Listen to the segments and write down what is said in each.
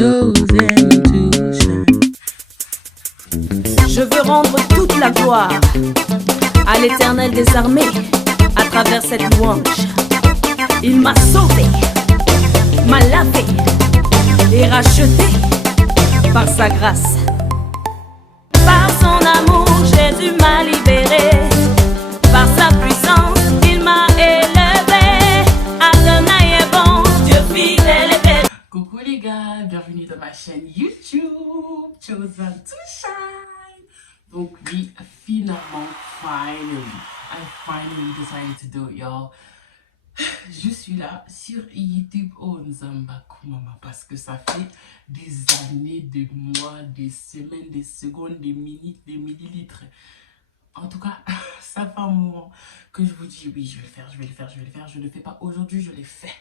chosen to shine. Je veux rendre toute la gloire à l'Éternel des armées à travers cette louange. Il m'a sauvé, m'a lavé et racheté par sa grâce. Par son amour, Jésus m'a libéré. Par sa puissance, il m'a élevé. Adonai est bon, Dieu fidèle et bel. Coucou les gars, bienvenue dans ma chaîne YouTube Chosen to Shine. Donc oui, finalement, I finally decided to do it, y'all. Je suis là sur YouTube Onzamba Kumama parce que ça fait des années, des mois, des semaines, des secondes, des minutes, des millilitres. En tout cas, ça fait un moment que je vous dis oui, je vais le faire. Je ne le fais pas aujourd'hui, je l'ai fait.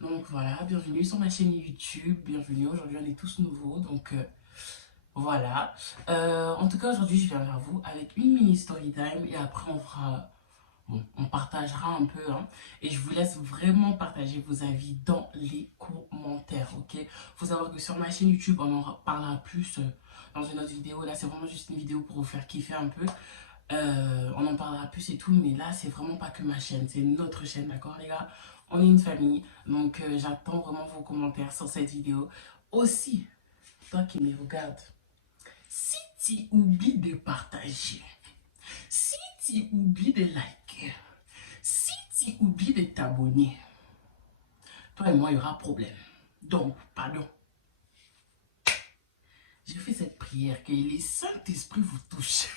Donc voilà, bienvenue sur ma chaîne YouTube, bienvenue. Aujourd'hui, on est tous nouveaux, donc voilà. En tout cas, aujourd'hui, je viens vers vous avec une mini story time et après, on fera... Bon, on partagera un peu, hein, et je vous laisse vraiment partager vos avis dans les commentaires, ok? Faut savoir que sur ma chaîne YouTube, on en parlera plus dans une autre vidéo. Là, c'est vraiment juste une vidéo pour vous faire kiffer un peu. On en parlera plus et tout, mais là, c'est vraiment pas que ma chaîne, c'est notre chaîne, d'accord, les gars? On est une famille, donc j'attends vraiment vos commentaires sur cette vidéo. Aussi, toi qui me regardes, si tu oublies de partager, si tu oublies de liker, si tu oublies de t'abonner, toi et moi, il y aura problème. Donc, pardon. Je fais cette prière que les Saint-Esprit vous touchent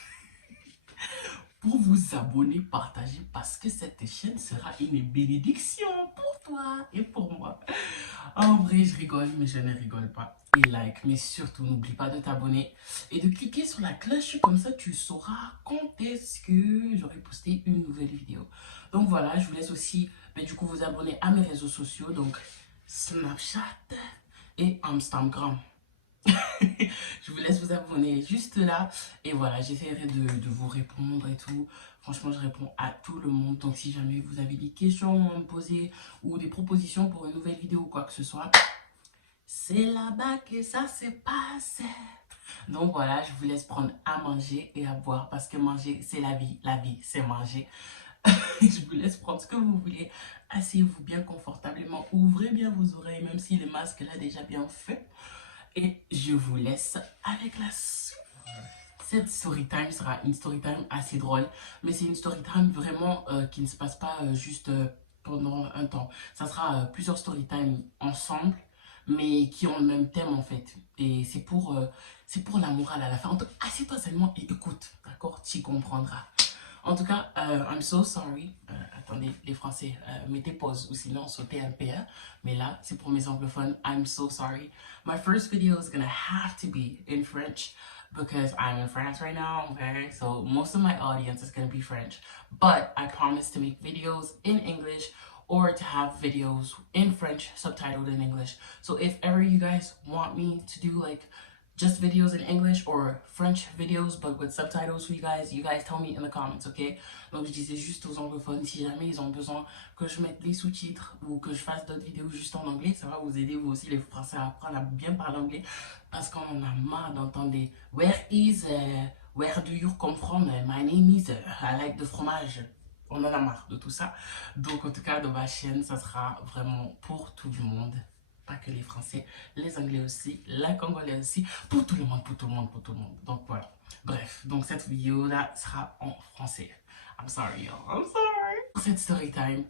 pour vous abonner, partager, parce que cette chaîne sera une bénédiction pour toi et pour moi. En vrai, je rigole, mais je ne rigole pas. Et like, mais surtout, n'oublie pas de t'abonner et de cliquer sur la cloche, comme ça tu sauras quand est-ce que j'aurai posté une nouvelle vidéo. Donc voilà, je vous laisse aussi, du coup, vous abonner à mes réseaux sociaux, donc Snapchat et Instagram. Je vous laisse vous abonner juste là et voilà, j'essaierai de vous répondre et tout. Franchement, je réponds à tout le monde, donc si jamais vous avez des questions à me poser ou des propositions pour une nouvelle vidéo ou quoi que ce soit, c'est là-bas que ça se passe. Donc voilà, je vous laisse prendre à manger et à boire parce que manger c'est la vie c'est manger. Je vous laisse prendre ce que vous voulez, asseyez-vous bien confortablement, ouvrez bien vos oreilles même si le masque l'a déjà bien fait. Et je vous laisse avec la soupe. Cette story time sera une story time assez drôle, mais c'est une story time vraiment qui ne se passe pas juste pendant un temps. Ça sera plusieurs story time ensemble, mais qui ont le même thème en fait. Et c'est pour la morale à la fin. Assieds-toi seulement et écoute, d'accord? Tu comprendras. En tout cas, I'm so sorry. Attendez, les Français, mettez pause ou sinon sautez un peu. Hein. Mais là, c'est pour mes anglophones. I'm so sorry. My first video is gonna have to be in French because I'm in France right now, okay? So most of my audience is gonna be French. But I promise to make videos in English or to have videos in French subtitled in English. So if ever you guys want me to do like just videos in English or French videos but with subtitles for you guys tell me in the comments, ok? Donc je disais juste aux anglophones, si jamais ils ont besoin que je mette les sous-titres ou que je fasse d'autres vidéos juste en anglais, ça va vous aider vous aussi les Français à apprendre à bien parler anglais parce qu'on en a marre d'entendre des where do you come from, my name is, I like the fromage. On en a marre de tout ça. Donc en tout cas dans ma chaîne, ça sera vraiment pour tout le monde. Pas que les Français, les Anglais aussi, les Congolais aussi, pour tout le monde, pour tout le monde, pour tout le monde. Donc voilà. Bref, donc cette vidéo-là sera en français. I'm sorry, y'all. I'm sorry. Pour cette story time,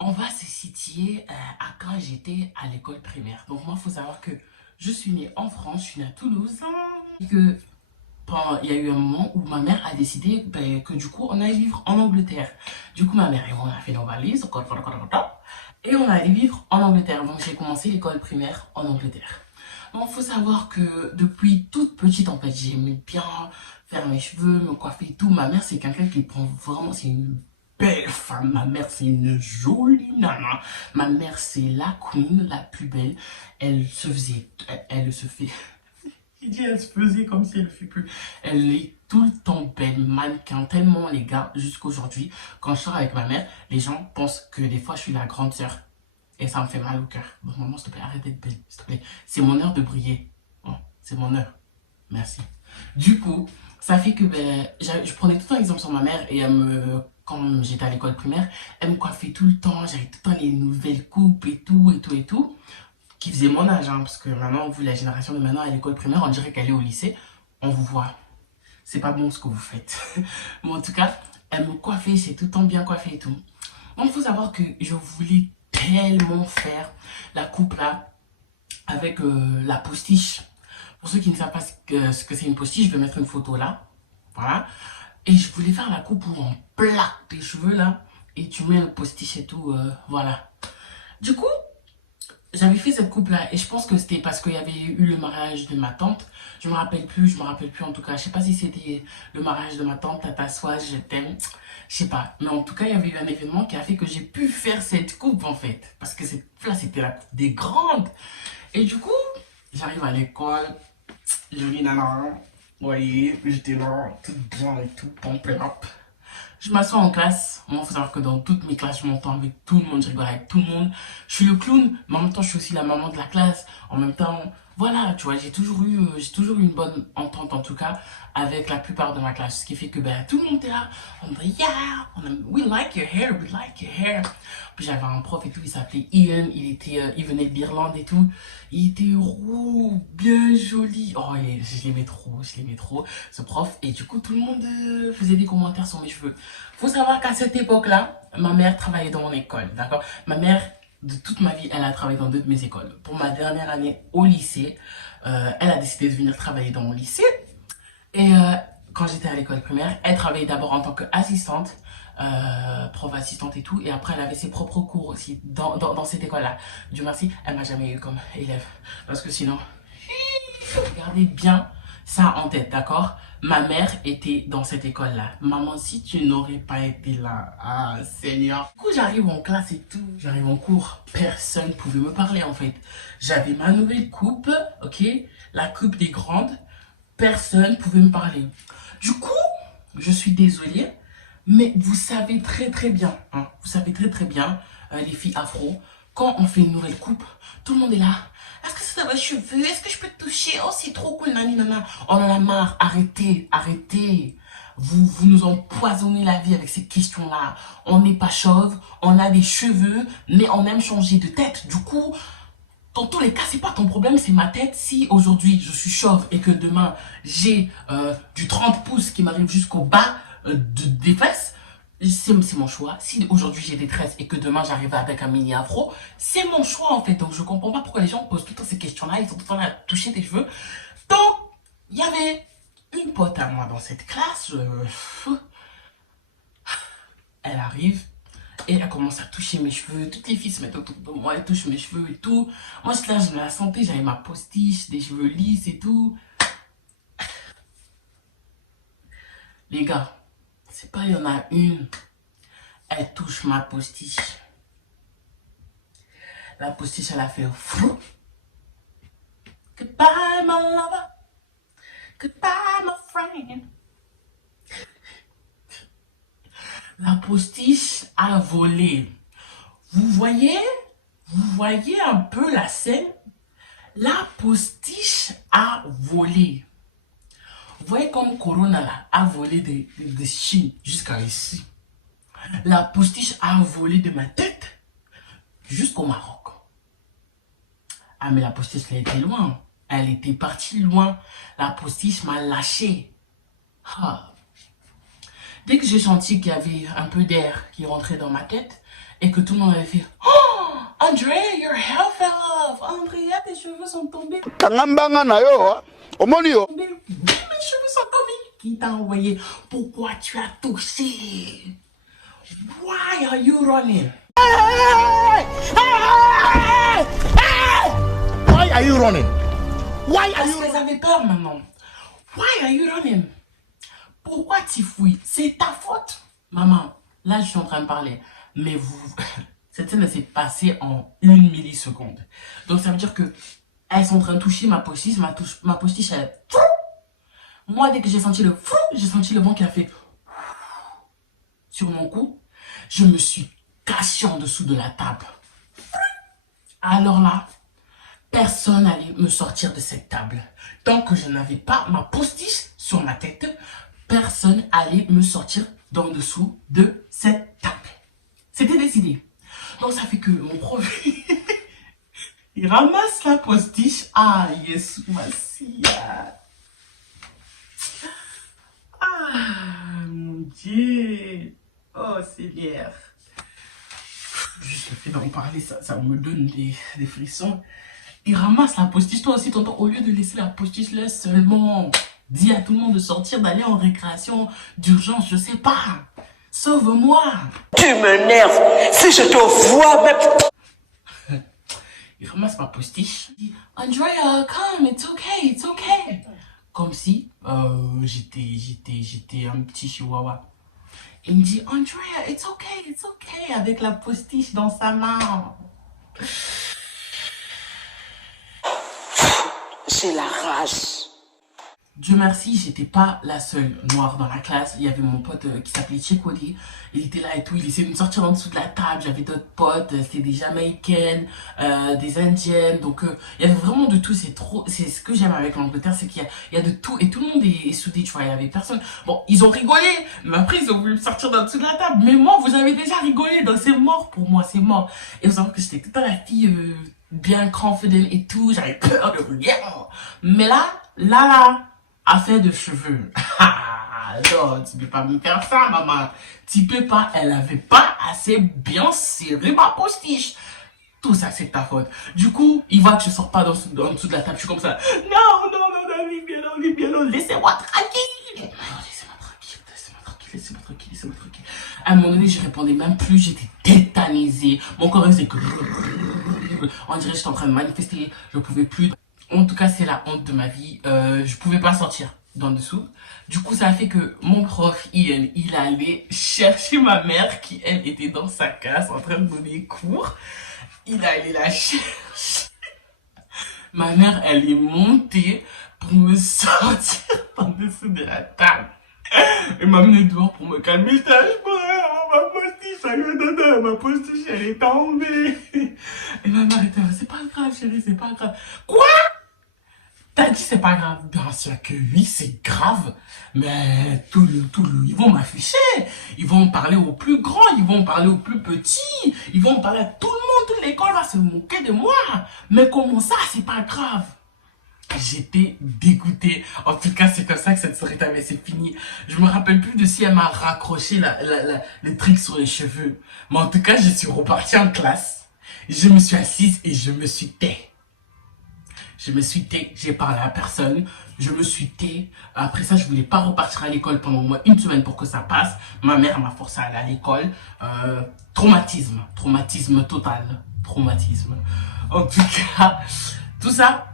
on va se situer à quand j'étais à l'école primaire. Donc moi, il faut savoir que je suis née en France, je suis née à Toulouse. Et que il y a eu un moment où ma mère a décidé que du coup, on allait vivre en Angleterre. Du coup, ma mère et moi, on a fait nos valises. Et on allait vivre en Angleterre. Donc j'ai commencé l'école primaire en Angleterre. Donc il faut savoir que depuis toute petite, en fait, j'aimais bien faire mes cheveux, me coiffer et tout. Ma mère, c'est quelqu'un qui prend vraiment, c'est une belle femme. Ma mère, c'est une jolie nana. Ma mère, c'est la queen, la plus belle. Elle se fait... Il dit elle se faisait comme si elle ne fait plus. Elle est tout le temps belle, mannequin, tellement les gars, jusqu'aujourd'hui, quand je sors avec ma mère, les gens pensent que des fois je suis la grande sœur. et ça me fait mal au cœur. Donc maman, s'il te plaît, arrête d'être belle, s'il te plaît. C'est mon heure de briller. Bon, c'est mon heure. Merci. Du coup, ça fait que ben, je prenais tout le temps exemple sur ma mère et quand j'étais à l'école primaire, elle me coiffait tout le temps, j'avais tout le temps les nouvelles coupes et tout, et tout, et tout, qui faisait mon âge, hein, parce que maintenant, vu la génération de maintenant à l'école primaire, on dirait qu'elle est au lycée, on vous voit. C'est pas bon ce que vous faites. Mais en tout cas, elle me coiffait, c'est tout le temps bien coiffé et tout. Donc, il faut savoir que je voulais tellement faire la coupe là, avec la postiche. Pour ceux qui ne savent pas ce que c'est une postiche, je vais mettre une photo là. Voilà. Et je voulais faire la coupe où on plaque tes cheveux là. Et tu mets le postiche et tout. Voilà. Du coup, j'avais fait cette coupe là. Et je pense que c'était parce qu'il y avait eu le mariage de ma tante. Je me rappelle plus en tout cas. Je sais pas si c'était le mariage de ma tante, Tata Soise, je t'aime. Je sais pas. Mais en tout cas, il y avait eu un événement qui a fait que j'ai pu faire cette coupe en fait. Parce que cette coupe là, c'était la coupe des grandes. Et du coup, j'arrive à l'école. Jolie nana, vous voyez, j'étais là, toute bien et tout, pump up. Je m'assois en classe. Moi, il faut savoir que dans toutes mes classes, je m'entends avec tout le monde, je rigole avec tout le monde. Je suis le clown, mais en même temps, je suis aussi la maman de la classe. En même temps, voilà, tu vois, j'ai toujours eu une bonne entente, en tout cas, avec la plupart de ma classe. Ce qui fait que, ben, tout le monde était là. On me dit, yeah, we like your hair, we like your hair. Puis j'avais un prof et tout, il s'appelait Ian, il venait de l'Irlande et tout. Il était roux, bien joli. Oh, je l'aimais trop, ce prof. Et du coup, tout le monde faisait des commentaires sur mes cheveux. Faut savoir qu'à cette époque-là, ma mère travaillait dans mon école, d'accord? Ma mère, de toute ma vie, elle a travaillé dans deux de mes écoles. Pour ma dernière année au lycée, elle a décidé de venir travailler dans mon lycée. Et quand j'étais à l'école primaire, elle travaillait d'abord en tant qu'assistante, prof assistante et tout. Et après, elle avait ses propres cours aussi dans cette école-là. Dieu merci, elle m'a jamais eu comme élève. Parce que sinon, regardez bien ça en tête, d'accord? Ma mère était dans cette école-là. Maman, si tu n'aurais pas été là, ah Seigneur. Du coup, j'arrive en classe et tout, j'arrive en cours. Personne ne pouvait me parler en fait. J'avais ma nouvelle coupe, ok? La coupe des grandes. Personne ne pouvait me parler. Du coup, je suis désolée, mais vous savez très bien, hein, vous savez très bien, les filles afro, quand on fait une nouvelle coupe, tout le monde est là. Est-ce que c'est dans mes cheveux? Est-ce que je peux te toucher? Oh, c'est trop cool, nani, nana. On en a marre. Arrêtez. Vous nous empoisonnez la vie avec ces questions-là. On n'est pas chauve, on a des cheveux, mais on aime changer de tête. Du coup, dans tous les cas, c'est pas ton problème, c'est ma tête. Si aujourd'hui je suis chauve et que demain j'ai du 30 pouces qui m'arrive jusqu'au bas des fesses, c'est mon choix. Si aujourd'hui j'ai des tresses et que demain j'arrive avec un mini afro, c'est mon choix en fait. Donc je comprends pas pourquoi les gens posent tout le temps ces questions-là. Ils sont tout le temps là à toucher tes cheveux. Donc, il y avait une pote à moi dans cette classe. Elle arrive. Et elle commence à toucher mes cheveux. Toutes les filles se mettent autour de moi, elles touchent mes cheveux et tout. Moi, là, je me la sentais, j'avais ma postiche, des cheveux lisses et tout. Les gars, c'est pas il y en a une. Elle touche ma postiche. La postiche, elle a fait frou. Goodbye, my lover. Goodbye, my friend. La postiche a volé. Vous voyez un peu la scène? La postiche a volé. Vous voyez comme Corona là, a volé de Chine jusqu'à ici. La postiche a volé de ma tête jusqu'au Maroc. Ah mais la postiche, elle était loin. Elle était partie loin. La postiche m'a lâché. Ah. Dès que j'ai senti qu'il y avait un peu d'air qui rentrait dans ma tête et que tout le monde avait fait « Oh, André, your hair fell off. André, tes cheveux sont tombés. » Mes cheveux sont tombés. Qui t'a envoyé? Pourquoi tu as touché? Why are you running? Why are you running? Why are Parce you qu'elles avaient peur maintenant. Why are you running? Pourquoi tu fouilles? C'est ta faute. Maman, là je suis en train de parler. Mais cette scène s'est passée en 1 milliseconde. Donc ça veut dire que elles sont en train de toucher ma postiche. Ma postiche, elle... Moi, dès que j'ai senti j'ai senti le vent qui a fait sur mon cou. Je me suis caché en dessous de la table. Alors là, personne n'allait me sortir de cette table. Tant que je n'avais pas ma postiche sur ma tête, personne allait me sortir d'en dessous de cette table. C'était décidé. Donc ça fait que mon prof, il ramasse la postiche. Ah, yes, Massia. Ah, mon Dieu. Oh, Seigneur. Juste le fait d'en parler, ça me donne des frissons. Il ramasse la postiche. Toi aussi, tonton, au lieu de laisser la postiche là seulement, dis à tout le monde de sortir, d'aller en récréation d'urgence, je sais pas. Sauve-moi. Tu m'énerves. Si je te vois même... Il ramasse ma postiche. Il dit, Andrea, come, it's okay, it's okay. Comme si j'étais un petit chihuahua. Il me dit, Andrea, it's okay, avec la postiche dans sa main. J'ai la rage. Dieu merci, j'étais pas la seule noire dans la classe. Il y avait mon pote qui s'appelait Chekwadi. Il était là et tout, il essayait de me sortir en dessous de la table. J'avais d'autres potes, c'était des Jamaïcaines, des Indiennes. Donc il y avait vraiment de tout. C'est ce que j'aime avec l'Angleterre, c'est qu'il y a de tout et tout le monde est soudé, tu vois. Il y avait personne. Bon, ils ont rigolé, mais après ils ont voulu me sortir d'en dessous de la table. Mais moi, vous avez déjà rigolé, donc c'est mort pour moi, c'est mort. Et vous savez que j'étais toute la fille bien confident et tout. J'avais peur de rien. Mais là. Affaire de cheveux. Non, tu peux pas me faire ça, maman. Tu peux pas. Elle avait pas assez bien serré ma postiche. Tout ça, c'est ta faute. Du coup, il voit que je sors pas en dessous de la table. Je suis comme ça. Non, Olivier, laissez-moi tranquille. Laissez-moi tranquille. À un moment donné, je répondais même plus. J'étais tétanisée. Mon corps faisait... On dirait que j'étais en train de manifester. Je pouvais plus... En tout cas, c'est la honte de ma vie. Je pouvais pas sortir d'en dessous. Du coup, ça a fait que mon prof, Ian, il allait chercher ma mère qui, elle, était dans sa classe en train de donner cours. Il allait la chercher. Ma mère, elle est montée pour me sortir en dessous de la table. Elle m'a amené dehors pour me calmer. Je ma postiche, elle est tombée. Et ma mère était là, c'est pas grave, chérie, c'est pas grave. Quoi? T'as dit c'est pas grave? Bien sûr que oui, c'est grave. Mais ils vont m'afficher. Ils vont parler aux plus grands, ils vont parler aux plus petits. Ils vont parler à tout le monde, toute l'école va se moquer de moi. Mais comment ça, c'est pas grave? J'étais dégoûtée. En tout cas, c'est comme ça que cette soirée s'est finie. Je me rappelle plus de si elle m'a raccroché le truc sur les cheveux. Mais en tout cas, je suis repartie en classe. Je me suis assise et je me suis tais. J'ai parlé à personne. Je me suis tais. Après ça, je voulais pas repartir à l'école pendant au moins une semaine pour que ça passe. Ma mère m'a forcé à aller à l'école. Traumatisme total. Traumatisme. En tout cas, tout ça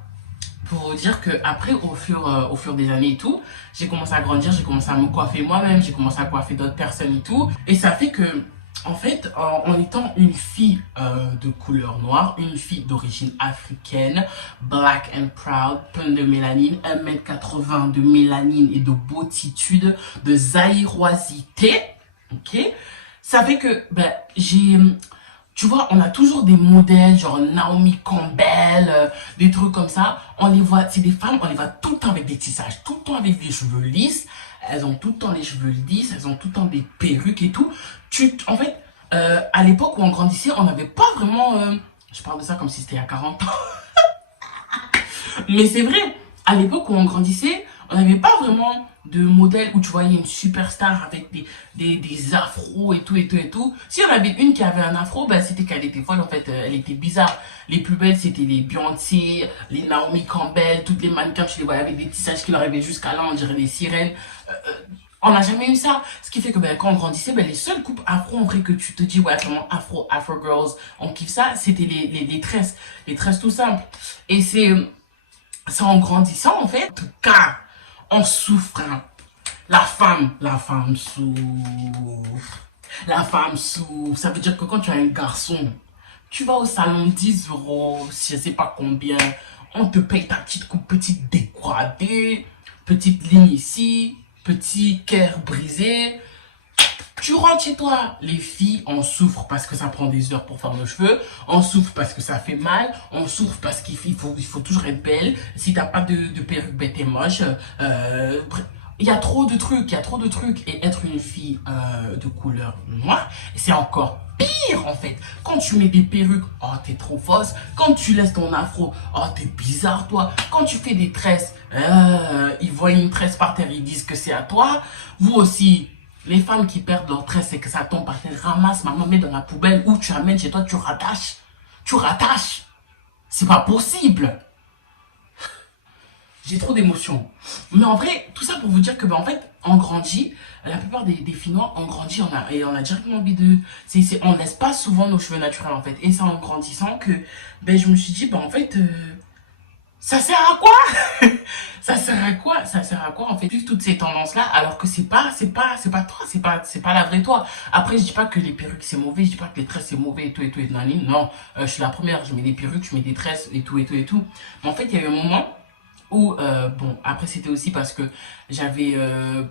pour vous dire que après au fur des années et tout, j'ai commencé à grandir, j'ai commencé à me coiffer moi-même, j'ai commencé à coiffer d'autres personnes et tout. Et ça fait que, en fait, en étant une fille de couleur noire, une fille d'origine africaine, black and proud, pleine de mélanine, 1m80 de mélanine et de beautitude, de zaïroisité, ok? Ça fait que, tu vois, on a toujours des modèles, genre Naomi Campbell, des trucs comme ça. On les voit, c'est des femmes, on les voit tout le temps avec des tissages, tout le temps avec des cheveux lisses. Elles ont tout le temps les cheveux lisses, elles ont tout le temps des perruques et tout. En fait, à l'époque où on grandissait, on n'avait pas vraiment... je parle de ça comme si c'était il y a 40 ans. Mais c'est vrai, à l'époque où on grandissait, on n'avait pas vraiment de modèle où tu voyais une superstar avec des afros et tout. Si on avait une qui avait un afro, c'était qu'elle était folle, en fait, elle était bizarre. Les plus belles, c'était les Beyoncé, les Naomi Campbell, toutes les mannequins, tu les voyais avec des tissages qui leur arrivaient jusqu'à là, on dirait des sirènes. On n'a jamais eu ça. Ce qui fait que quand on grandissait, les seules coupes afro, en vrai, que tu te dis, ouais, vraiment afro girls, on kiffe ça, c'était les tresses. Les tresses tout simples. Et c'est en grandissant, en fait, en tout cas, on souffre. Hein. La femme souffre. La femme souffre. Ça veut dire que quand tu as un garçon, tu vas au salon 10 €, je sais pas combien, on te paye ta petite coupe, petite dégradée, petite ligne ici, petit cœur brisé. Tu rentres chez toi, les filles, on souffre parce que ça prend des heures pour faire nos cheveux, on souffre parce que ça fait mal, on souffre parce qu'il faut toujours être belle. Si t'as pas de perruque, ben t'es moche. Il y a trop de trucs, Et être une fille de couleur noire, c'est encore pire en fait. Quand tu mets des perruques, oh t'es trop fausse. Quand tu laisses ton afro, oh t'es bizarre toi. Quand tu fais des tresses, ils voient une tresse par terre, ils disent que c'est à toi. Vous aussi. Les femmes qui perdent leur tresse et que ça tombe par terre, ramasse, maman, met dans la poubelle ou tu amènes chez toi, tu rattaches. Tu rattaches. C'est pas possible. J'ai trop d'émotions. Mais en vrai, tout ça pour vous dire que, en fait, on grandit. La plupart des filles noires, on grandit, on a directement envie de... on laisse pas souvent nos cheveux naturels, en fait. Et c'est en grandissant que, je me suis dit, en fait... ça sert à quoi? Ça sert à quoi en fait suivre toutes ces tendances là alors que c'est pas toi, c'est pas la vraie toi. Après je dis pas que les perruques c'est mauvais, je dis pas que les tresses c'est mauvais et tout non, je suis la première, je mets des perruques, je mets des tresses et tout. Mais en fait il y a eu un moment où après c'était aussi parce que j'avais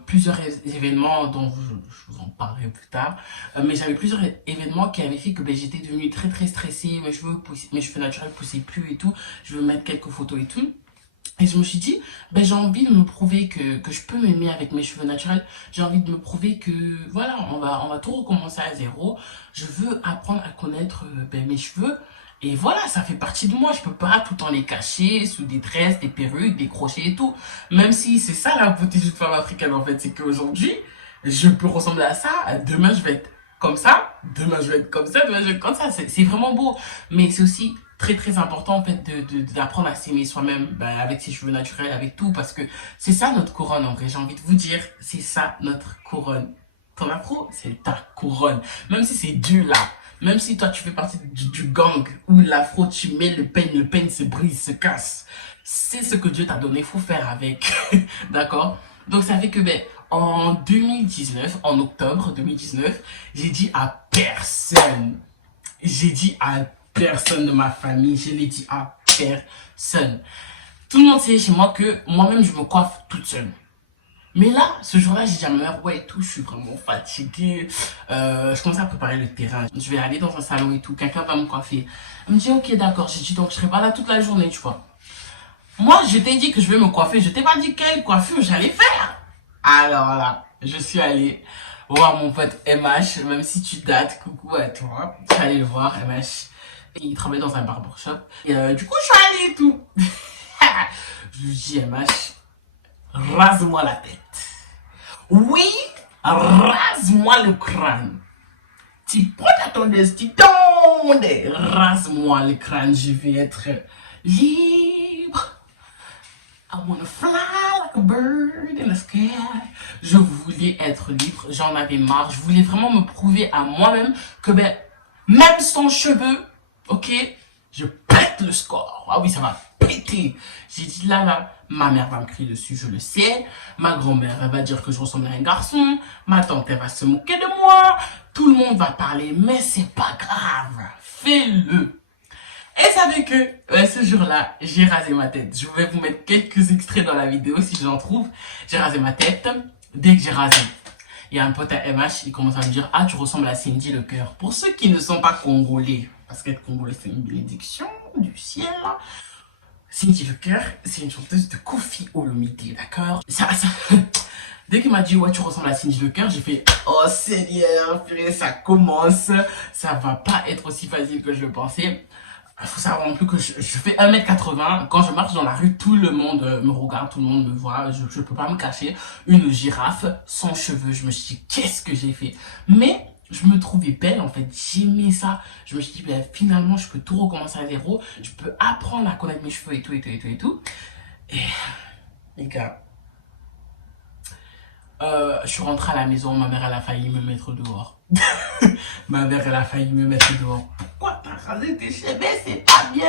plusieurs événements dont je vous en parlerai plus tard, mais j'avais plusieurs événements qui avaient fait que j'étais devenue très stressée, mes cheveux naturels poussaient plus et tout. Je veux mettre quelques photos et tout. Et je me suis dit, j'ai envie de me prouver que je peux m'aimer avec mes cheveux naturels. J'ai envie de me prouver que, voilà, on va tout recommencer à zéro. Je veux apprendre à connaître mes cheveux. Et voilà, ça fait partie de moi. Je peux pas tout le temps les cacher sous des tresses, des perruques, des crochets et tout. Même si c'est ça la beauté d'une femme africaine, en fait. C'est qu'aujourd'hui, je peux ressembler à ça. Demain, je vais être comme ça. Demain, je vais être comme ça. Demain, je vais être comme ça. C'est vraiment beau. Mais c'est aussi... très important en fait d'apprendre à s'aimer soi-même avec ses cheveux naturels, avec tout, parce que c'est ça notre couronne en vrai. J'ai envie de vous dire, c'est ça notre couronne. Ton afro, c'est ta couronne. Même si c'est dur là, même si toi tu fais partie du gang où l'afro tu mets le peigne se brise, se casse, c'est ce que Dieu t'a donné, faut faire avec. D'accord? Donc ça fait que en 2019, en octobre 2019, j'ai dit à personne, personne de ma famille, je l'ai dit à personne. Tout le monde sait chez moi que moi-même je me coiffe toute seule. Mais là, ce jour-là, j'ai dit à ma mère, ouais et tout, je suis vraiment fatiguée. Je commence à préparer le terrain. Je vais aller dans un salon et tout, quelqu'un va me coiffer. Elle me dit, ok d'accord, j'ai dit donc je serai pas là toute la journée, tu vois. Moi, je t'ai dit que je vais me coiffer, je t'ai pas dit quelle coiffure j'allais faire. Alors là, je suis allée voir mon pote MH, même si tu dates, coucou à toi. Je suis allée le voir, MH. Il travaille dans un barbershop. Et du coup, je suis allée et tout. Je lui dis, MH, rase-moi la tête. Oui, rase-moi le crâne. Tu prends ton destin, rase-moi le crâne. Je vais être libre. I wanna fly like a bird in the sky. Je voulais être libre, j'en avais marre. Je voulais vraiment me prouver à moi-même que même sans cheveux, ok, je pète le score. Ah oui, ça va péter. J'ai dit là, ma mère va me crier dessus, je le sais. Ma grand-mère, elle va dire que je ressemble à un garçon. Ma tante, elle va se moquer de moi. Tout le monde va parler, mais c'est pas grave. Fais-le. Et savez que ce jour-là, j'ai rasé ma tête. Je vais vous mettre quelques extraits dans la vidéo si j'en trouve. J'ai rasé ma tête. Dès que j'ai rasé, il y a un pote à MH, il commence à me dire, ah, tu ressembles à Cindy Lecœur. Pour ceux qui ne sont pas congolais, parce qu'être congolais, c'est une bénédiction du ciel. Cindy Lecœur, c'est une chanteuse de Koffi Olomide, d'accord? Dès qu'il m'a dit, ouais, tu ressembles à Cindy Lecœur, j'ai fait, oh Seigneur, purée, ça commence. Ça va pas être aussi facile que je le pensais. Il faut savoir non plus que je fais 1m80. Quand je marche dans la rue, tout le monde me regarde, tout le monde me voit. Je peux pas me cacher. Une girafe sans cheveux. Je me suis dit, qu'est-ce que j'ai fait? Mais je me trouvais belle, en fait. J'aimais ça. Je me suis dit, finalement, je peux tout recommencer à zéro. Je peux apprendre à connaître mes cheveux et tout. Et les gars, je suis rentrée à la maison. Ma mère, elle a failli me mettre dehors. Ma mère, elle a failli me mettre dehors. Pourquoi t'as rasé tes cheveux? C'est pas bien.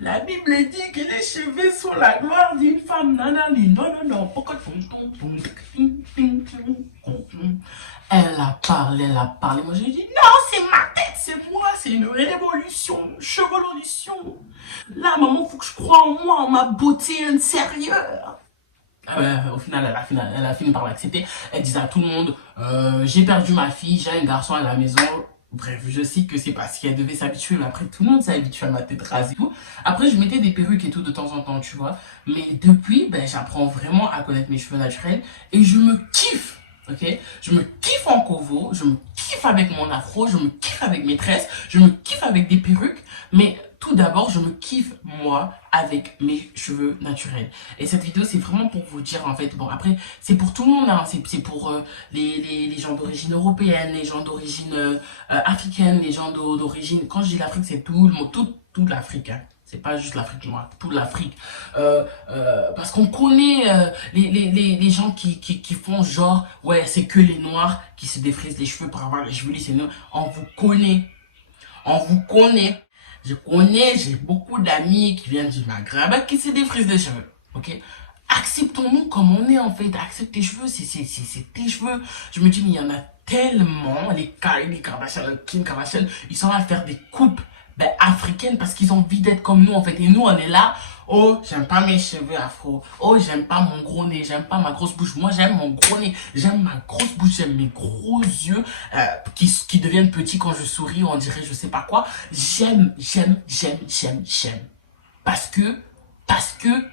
La Bible dit que les cheveux sont la gloire d'une femme. Nanani. Non. Pourquoi? Elle a parlé. Moi, j'ai dit, non, c'est ma tête, c'est moi. C'est une révolution, une chevolution. Là, maman, faut que je croie en moi, en ma beauté intérieure. Au final, elle a fini par l'accepter. Elle disait à tout le monde, j'ai perdu ma fille, j'ai un garçon à la maison. Bref, je sais que c'est parce qu'elle devait s'habituer, mais après tout le monde s'est habitué à ma tête rasée et tout. Après, je mettais des perruques et tout de temps en temps, tu vois. Mais depuis, ben, j'apprends vraiment à connaître mes cheveux naturels et je me kiffe, ok? Je me kiffe en covo, je me kiffe avec mon afro, je me kiffe avec mes tresses, je me kiffe avec des perruques, mais tout d'abord, je me kiffe moi avec mes cheveux naturels. Et cette vidéo, c'est vraiment pour vous dire en fait, bon après, c'est pour tout le monde, hein, c'est pour les gens d'origine européenne, les gens d'origine africaine, les gens d'origine, quand je dis l'Afrique, c'est tout le monde, toute l'Afrique, hein. C'est pas juste l'Afrique noire, toute l'Afrique. Parce qu'on connaît les gens qui font genre, ouais, c'est que les noirs qui se défrisent les cheveux pour avoir les cheveux lisses. On vous connaît. On vous connaît. J'ai beaucoup d'amis qui viennent du Maghreb qui se défrisent les cheveux, ok? Acceptons-nous comme on est en fait, accepte tes cheveux, c'est tes cheveux. Je me dis, mais il y en a tellement, les Kylie Kardashian, Kim Kardashian, ils sont là à faire des coupes ben, africaines parce qu'ils ont envie d'être comme nous en fait. Et nous, on est là, oh, j'aime pas mes cheveux afro, oh, j'aime pas mon gros nez, j'aime pas ma grosse bouche. Moi, j'aime mon gros nez, j'aime ma grosse bouche, j'aime mes gros yeux qui deviennent petits quand je souris, on dirait je sais pas quoi. J'aime. Parce que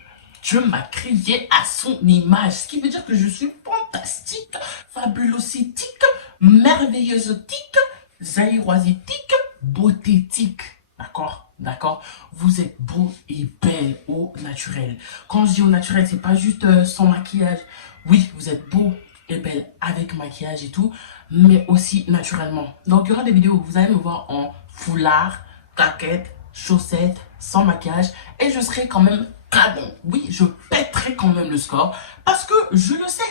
Dieu m'a créé à son image. Ce qui veut dire que je suis fantastique, fabulositique, merveilleusetique, zaïroisitique, beautétique. D'accord? D'accord? Vous êtes beau et belle au naturel. Quand je dis au naturel, c'est pas juste sans maquillage. Oui, vous êtes beau et belle avec maquillage et tout, mais aussi naturellement. Donc, il y aura des vidéos où vous allez me voir en foulard, claquette, chaussettes, sans maquillage, et je serai quand même canon. Oui, je pèterai quand même le score, parce que je le sais,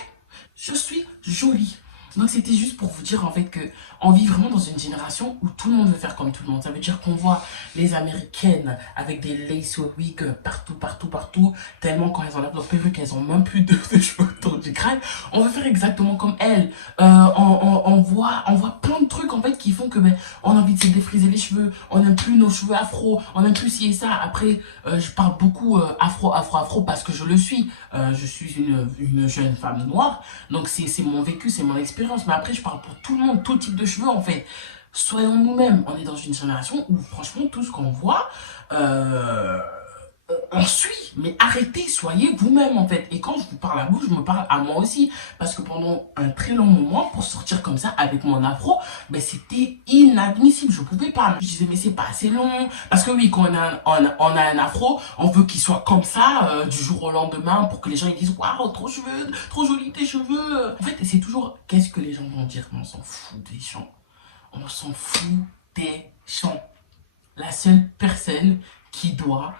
je suis jolie. Donc c'était juste pour vous dire en fait que on vit vraiment dans une génération où tout le monde veut faire comme tout le monde. Ça veut dire qu'on voit les Américaines avec des lace wigs partout, tellement quand elles enlèvent leur perruque, elles ont même plus de cheveux autour du crâne. On veut faire exactement comme elles. On voit plein de trucs en fait qui font que ben, on a envie de se défriser les cheveux, on n'aime plus nos cheveux afro, on n'aime plus ci et ça. Après, je parle beaucoup afro parce que je le suis. Je suis une jeune femme noire, donc c'est mon vécu, c'est mon expérience. Mais après, je parle pour tout le monde, tout type de cheveux en fait. Soyons nous-mêmes. On est dans une génération où franchement, tout ce qu'on voit, on suit. Mais arrêtez, soyez vous-même en fait. Et quand je vous parle à vous, je me parle à moi aussi. Parce que pendant un très long moment, pour sortir comme ça avec mon afro, ben, c'était inadmissible. Je pouvais pas. Je disais, mais c'est pas assez long. Parce que oui, quand on a un afro, on veut qu'il soit comme ça du jour au lendemain pour que les gens ils disent, waouh, trop joli tes cheveux. En fait, c'est toujours, qu'est-ce que les gens vont dire? On s'en fout des gens. On s'en fout des gens. La seule personne qui doit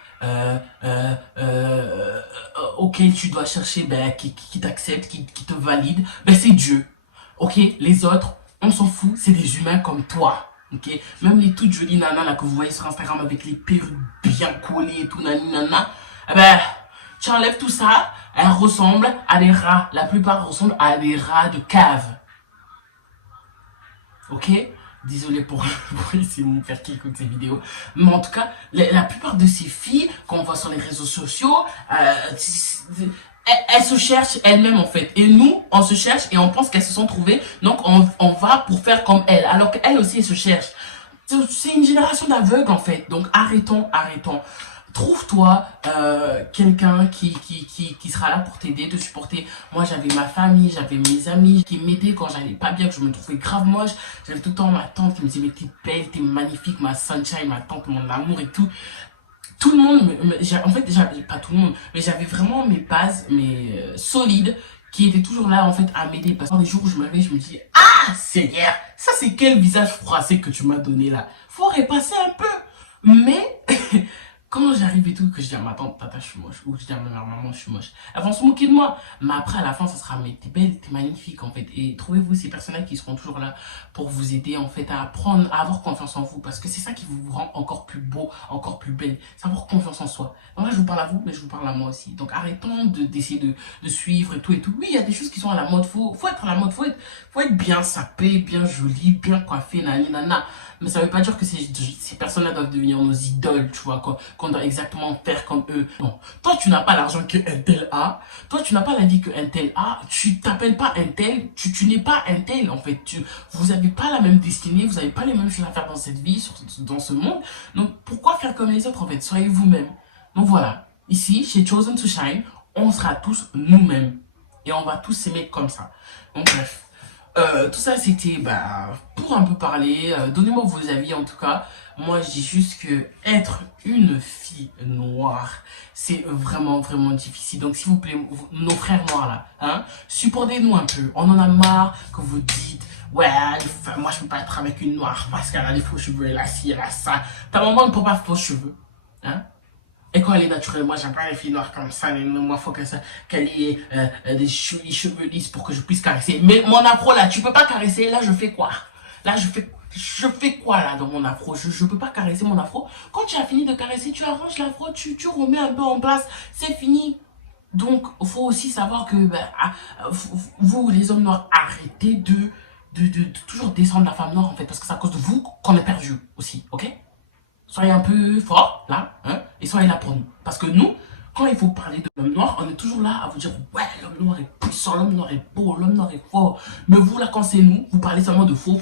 auquel tu dois chercher, ben, qui t'accepte, qui te valide, ben, c'est Dieu. Ok, les autres, on s'en fout, c'est des humains comme toi. Ok, même les toutes jolies nanas là que vous voyez sur Instagram avec les perruques bien collées et tout, nana, eh ben, tu enlèves tout ça, elles ressemblent à des rats. La plupart ressemblent à des rats de cave. Ok? Désolé pour c'est mon père qui écoute ces vidéos. Mais en tout cas, la plupart de ces filles qu'on voit sur les réseaux sociaux, elles se cherchent elles-mêmes en fait. Et nous, on se cherche et on pense qu'elles se sont trouvées. Donc, on va pour faire comme elles. Alors qu'elles aussi, elles se cherchent. C'est une génération d'aveugles en fait. Donc, arrêtons. Trouve-toi quelqu'un qui sera là pour t'aider, te supporter. Moi, j'avais ma famille, j'avais mes amis qui m'aidaient quand j'allais pas bien, que je me trouvais grave moche. J'avais tout le temps ma tante qui me disait, mais t'es belle, t'es magnifique, ma sunshine, ma tante, mon amour et tout. Tout le monde, en fait, pas tout le monde, mais j'avais vraiment mes bases, solides, qui étaient toujours là, en fait, à m'aider. Parce que des jours où je me levais, je me dis, ah, Seigneur, ça c'est quel visage froissé que tu m'as donné là. Faut repasser un peu. Mais, quand j'arrive et tout, que je dis à ma tante, tata, je suis moche, ou je dis à ma mère, maman, je suis moche, elles vont se moquer de moi. Mais après, à la fin, ça sera, mais t'es belle, t'es magnifique, en fait. Et trouvez-vous ces personnes qui seront toujours là pour vous aider, en fait, à apprendre, à avoir confiance en vous. Parce que c'est ça qui vous rend encore plus beau, encore plus belle. C'est avoir confiance en soi. Donc là, je vous parle à vous, mais je vous parle à moi aussi. Donc arrêtons d'essayer de suivre et tout et tout. Oui, il y a des choses qui sont à la mode. Faut être à la mode, faut être bien sapé, bien joli, bien coiffé, nani, nana. Mais ça veut pas dire que ces personnes-là doivent devenir nos idoles, tu vois, qu'on doit exactement faire comme eux. Non. Toi, tu n'as pas l'argent qu'un tel a. Toi, tu n'as pas la vie qu'un tel a. Tu t'appelles pas un tel. Tu n'es pas un tel, en fait. Vous n'avez pas la même destinée. Vous n'avez pas les mêmes choses à faire dans cette vie, dans ce monde. Donc, pourquoi faire comme les autres, en fait? Soyez vous-même. Donc, voilà. Ici, chez Chosen to Shine, on sera tous nous-mêmes. Et on va tous s'aimer comme ça. Donc, bref. Tout ça, c'était pour un peu parler. Donnez-moi vos avis, en tout cas. Moi, je dis juste que être une fille noire, c'est vraiment, vraiment difficile. Donc, s'il vous plaît, nos frères noirs, là, hein, supportez-nous un peu. On en a marre que vous dites, ouais, moi, je peux pas être avec une noire parce qu'elle a des faux cheveux, elle a ci, elle a ça. Ta maman ne peut pas faux cheveux, hein. Et quand elle est naturelle, moi j'aime pas les filles noires comme ça, mais moi faut qu'elle ait des cheveux lisses pour que je puisse caresser. Mais mon afro là, tu peux pas caresser, là je fais quoi? Là je fais quoi là dans mon afro? Je peux pas caresser mon afro. Quand tu as fini de caresser, tu arranges l'afro, tu remets un peu en place, c'est fini. Donc faut aussi savoir que vous les hommes noirs, arrêtez de toujours descendre la femme noire en fait, parce que c'est à cause de vous qu'on est perdu aussi, ok? Soyez un peu fort, là, hein, et soyez là pour nous. Parce que nous, quand il faut parler de l'homme noir, on est toujours là à vous dire, ouais, l'homme noir est puissant, l'homme noir est beau, l'homme noir est fort. Mais vous, là, quand c'est nous, vous parlez seulement de faux.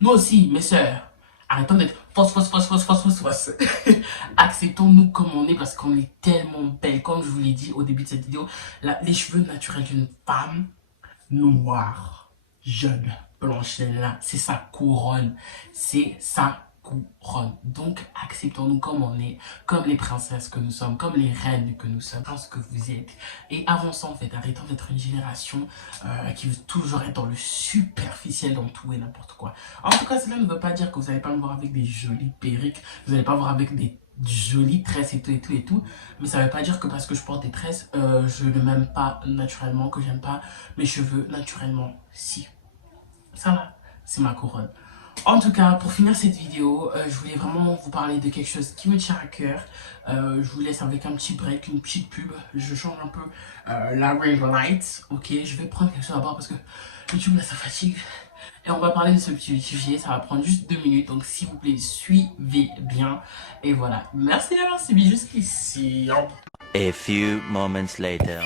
Nous aussi, mes sœurs, arrêtons d'être fausse. Acceptons-nous comme on est, parce qu'on est tellement belle. Comme je vous l'ai dit au début de cette vidéo, les cheveux naturels d'une femme noire, jeune, blanche, là, c'est sa couronne. C'est sa couronne. Donc, acceptons-nous comme on est, comme les princesses que nous sommes, comme les reines que nous sommes, ce que vous êtes. Et avançons en fait, arrêtons d'être une génération qui veut toujours être dans le superficiel, dans tout et n'importe quoi. En tout cas, cela ne veut pas dire que vous n'allez pas me voir avec des jolies perruques, vous n'allez pas me voir avec des jolies tresses et tout, mais ça veut pas dire que parce que je porte des tresses, je ne m'aime pas naturellement, que j'aime pas mes cheveux naturellement. Si, ça là, c'est ma couronne. En tout cas, pour finir cette vidéo, je voulais vraiment vous parler de quelque chose qui me tient à cœur. Je vous laisse avec un petit break, une petite pub. Je change un peu la ring light. Ok, je vais prendre quelque chose d'abord parce que YouTube là ça fatigue. Et on va parler de ce petit sujet, ça va prendre juste 2 minutes. Donc s'il vous plaît, suivez bien. Et voilà, merci d'avoir suivi jusqu'ici. A few moments later.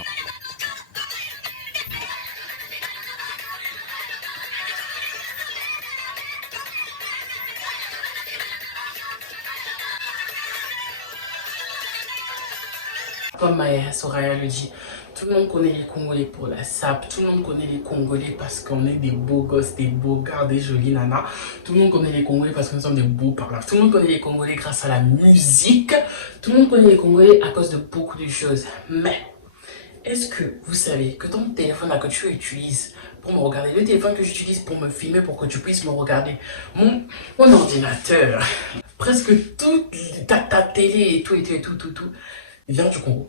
Comme Maya Soraya le dit, tout le monde connaît les Congolais pour la sape, tout le monde connaît les Congolais parce qu'on est des beaux gosses, des beaux gars, des jolies nanas. Tout le monde connaît les Congolais parce que nous sommes des beaux parleurs. Tout le monde connaît les Congolais grâce à la musique. Tout le monde connaît les Congolais à cause de beaucoup de choses. Mais, est-ce que vous savez que ton téléphone là que tu utilises pour me regarder, le téléphone que j'utilise pour me filmer, pour que tu puisses me regarder, mon ordinateur, presque toute ta télé et tout, vient du Congo.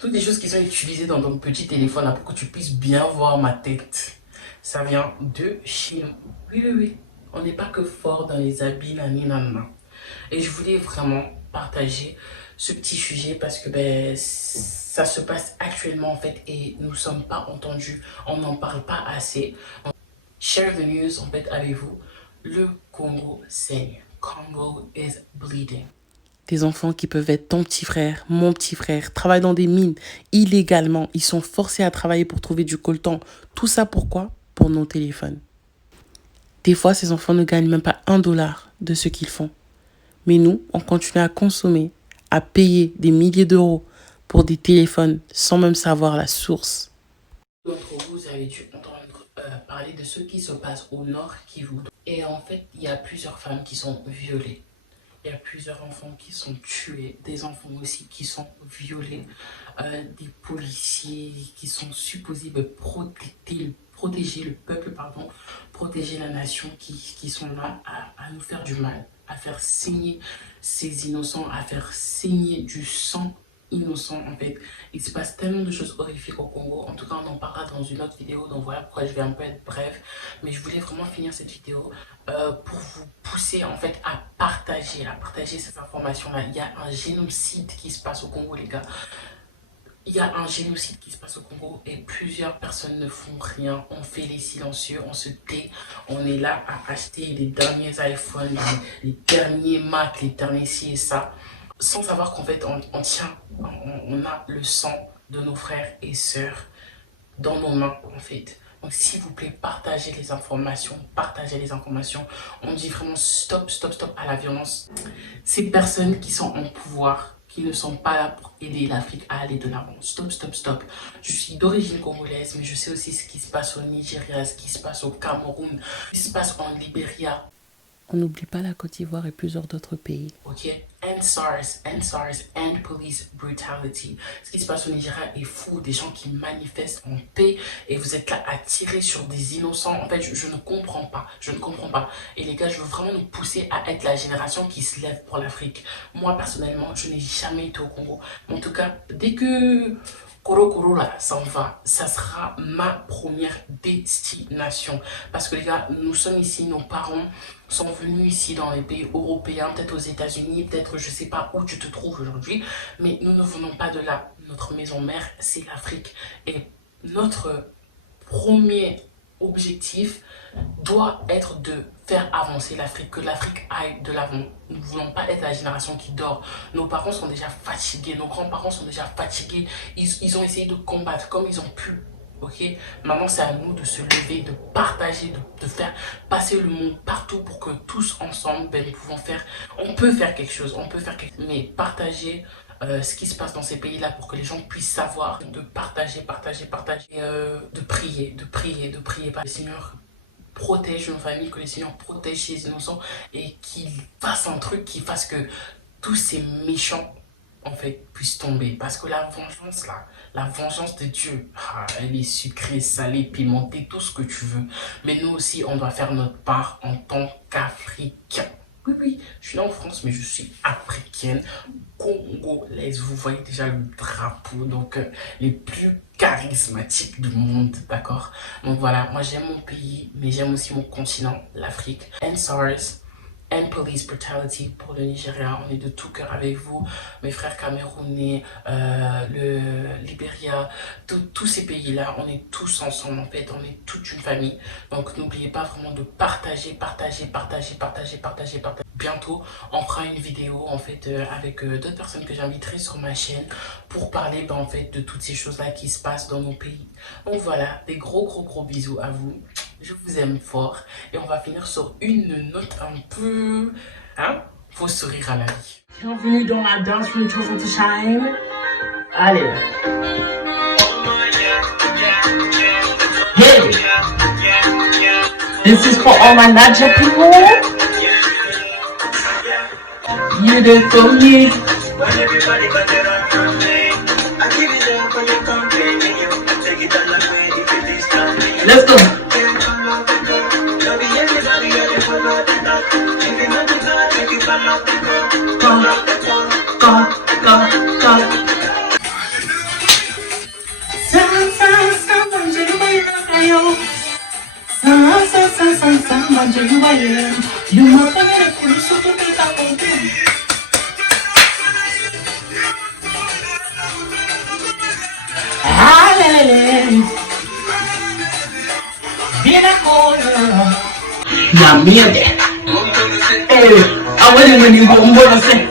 Toutes les choses qui sont utilisées dans ton petit téléphone là pour que tu puisses bien voir ma tête, ça vient de Chine. Oui. On n'est pas que fort dans les habits, nanana. Et je voulais vraiment partager ce petit sujet parce que ça se passe actuellement en fait et nous ne sommes pas entendus. On n'en parle pas assez. Share the news en fait avec vous. Le Congo saigne. Congo is bleeding. Des enfants qui peuvent être ton petit frère, mon petit frère, travaillent dans des mines illégalement. Ils sont forcés à travailler pour trouver du coltan. Tout ça pourquoi? Pour nos téléphones. Des fois, ces enfants ne gagnent même pas $1 de ce qu'ils font. Mais nous, on continue à consommer, à payer des milliers d'euros pour des téléphones sans même savoir la source. D'entre vous avez dû entendre parler de ce qui se passe au nord Kivu. Et en fait, il y a plusieurs femmes qui sont violées. Il y a plusieurs enfants qui sont tués, des enfants aussi qui sont violés, des policiers qui sont supposés protéger le peuple, protéger la nation, qui sont là à nous faire du mal, à faire saigner ces innocents, à faire saigner du sang innocent en fait. Il se passe tellement de choses horrifiques au Congo. En tout cas, on en parlera dans une autre vidéo. Donc voilà pourquoi je vais un peu être bref. Mais je voulais vraiment finir cette vidéo pour vous pousser en fait à partager cette information-là. Il y a un génocide qui se passe au Congo, les gars. Il y a un génocide qui se passe au Congo et plusieurs personnes ne font rien. On fait les silencieux, on se tait. On est là à acheter les derniers iPhones, les derniers Mac, les derniers ci et ça. Sans savoir qu'en fait, on a le sang de nos frères et sœurs dans nos mains, en fait. Donc, s'il vous plaît, partagez les informations. On dit vraiment stop à la violence. Ces personnes qui sont en pouvoir, qui ne sont pas là pour aider l'Afrique à aller de l'avant. Stop. Je suis d'origine congolaise, mais je sais aussi ce qui se passe au Nigeria, ce qui se passe au Cameroun, ce qui se passe en Libéria. On n'oublie pas la Côte d'Ivoire et plusieurs d'autres pays. Ok, end SARS, end police brutality. Ce qui se passe au Nigeria est fou, des gens qui manifestent en paix et vous êtes là à tirer sur des innocents. En fait, je ne comprends pas, Et les gars, je veux vraiment nous pousser à être la génération qui se lève pour l'Afrique. Moi, personnellement, je n'ai jamais été au Congo. Mais en tout cas, dès que Koro là, ça va, ça sera ma première destination. Parce que les gars, nous sommes ici, nos parents sont venus ici dans les pays européens, peut-être aux États-Unis, peut-être je sais pas où tu te trouves aujourd'hui, mais nous ne venons pas de là. Notre maison mère, c'est l'Afrique. Et notre premier objectif doit être de faire avancer l'Afrique, que l'Afrique aille de l'avant. Nous ne voulons pas être la génération qui dort. Nos parents sont déjà fatigués, nos grands-parents sont déjà fatigués. Ils ont essayé de combattre comme ils ont pu. Ok, maintenant c'est à nous de se lever, de partager, de faire passer le monde partout pour que tous ensemble, nous pouvons faire, on peut faire quelque chose, mais partager ce qui se passe dans ces pays-là pour que les gens puissent savoir, de partager, et, de prier, par le Seigneur protège nos familles, que le Seigneur protège les innocents et qu'il fasse un truc qui fasse que tous ces méchants en fait puissent tomber, parce que la vengeance de Dieu, elle est sucrée, salée, pimentée, tout ce que tu veux, mais nous aussi on doit faire notre part en tant qu'Africains. Oui, je suis là en France, mais je suis africaine, congolaise. Vous voyez déjà le drapeau, donc les plus charismatiques du monde, d'accord? Donc voilà, moi j'aime mon pays, mais j'aime aussi mon continent, l'Afrique. End SARS, end police brutality pour le Nigeria. On est de tout cœur avec vous, mes frères camerounais, le Libéria, tous ces pays-là. On est tous ensemble en fait, on est toute une famille. Donc n'oubliez pas vraiment de partager. Bientôt, on fera une vidéo en fait avec d'autres personnes que j'inviterai sur ma chaîne pour parler en fait de toutes ces choses-là qui se passent dans nos pays. Donc voilà, des gros bisous à vous. Je vous aime fort et on va finir sur une note un peu, faut sourire à la vie. Bienvenue dans la danse from Trouble to Shine. Allez. Hey, this is for all my Naija people. You did for me. Let's go. La mierda. I went in when you go say.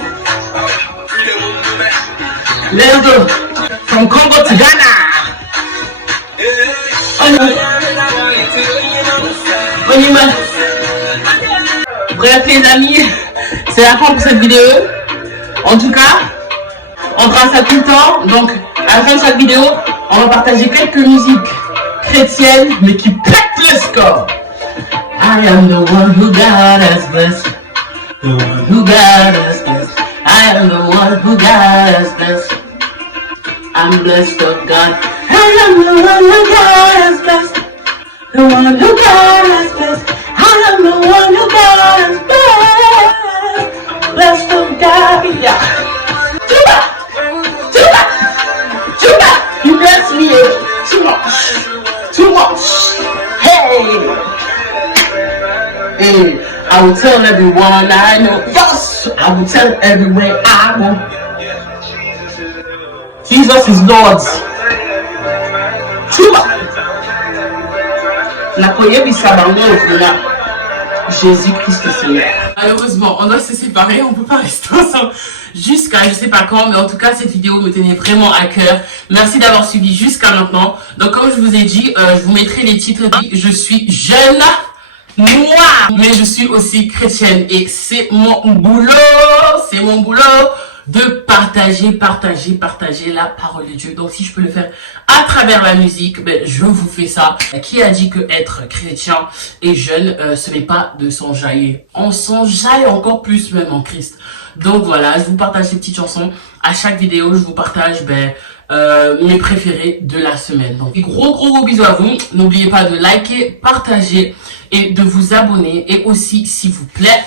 Let's go from Congo to Ghana. Bref les amis, c'est la fin pour cette vidéo. En tout cas, on fera ça tout le temps. Donc à la fin de chaque vidéo, on va partager quelques musiques chrétiennes mais qui pètent le score. I am the one who God has blessed. The one who God has blessed. I am the one who God has blessed. I'm blessed of God. I am the one who God has blessed. The one who God has blessed. I am the one who God has blessed. Blessed of God. Yeah. Juba, you bless me too much. Hey, I will tell everyone I know. Yes, I will tell everywhere I go. Jesus is Lord. La première Jésus-Christ est Seigneur. Malheureusement, on doit se séparer, on peut pas rester ensemble jusqu'à je sais pas quand, mais en tout cas cette vidéo me tenait vraiment à cœur. Merci d'avoir suivi jusqu'à maintenant. Donc comme je vous ai dit, je vous mettrai les titres. Je suis jeune, noire, mais je suis aussi chrétienne et c'est mon boulot de partager la parole de Dieu. Donc si je peux le faire à travers la musique, ben, je vous fais ça. Qui a dit que être chrétien et jeune, ce n'est pas de s'enjailler? On s'enjaille encore plus même en Christ. Donc voilà, je vous partage ces petites chansons. À chaque vidéo, je vous partage mes préférés de la semaine. Donc gros bisous à vous. N'oubliez pas de liker, partager et de vous abonner. Et aussi, s'il vous plaît,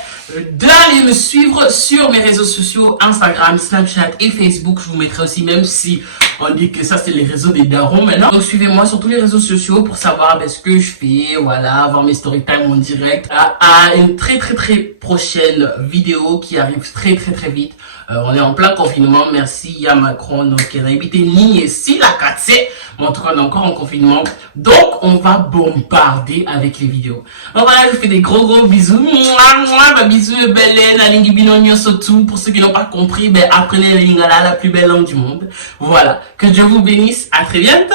d'aller me suivre sur mes réseaux sociaux, Instagram, Snapchat et Facebook. Je vous mettrai aussi, même si on dit que ça c'est les réseaux des darons maintenant. Donc suivez-moi sur tous les réseaux sociaux pour savoir ce que je fais, voilà, avoir mes story time en direct. À une très prochaine vidéo qui arrive très vite. On est en plein confinement, merci à Macron, donc il a évité ni si la casse, mais en tout cas on est encore en confinement, donc on va bombarder avec les vidéos. Donc voilà, je vous fais des gros bisous, bisous belle, alingi binonyo surtout, pour ceux qui n'ont pas compris, apprenez la lingala, la plus belle langue du monde. Voilà, que Dieu vous bénisse, à très bientôt.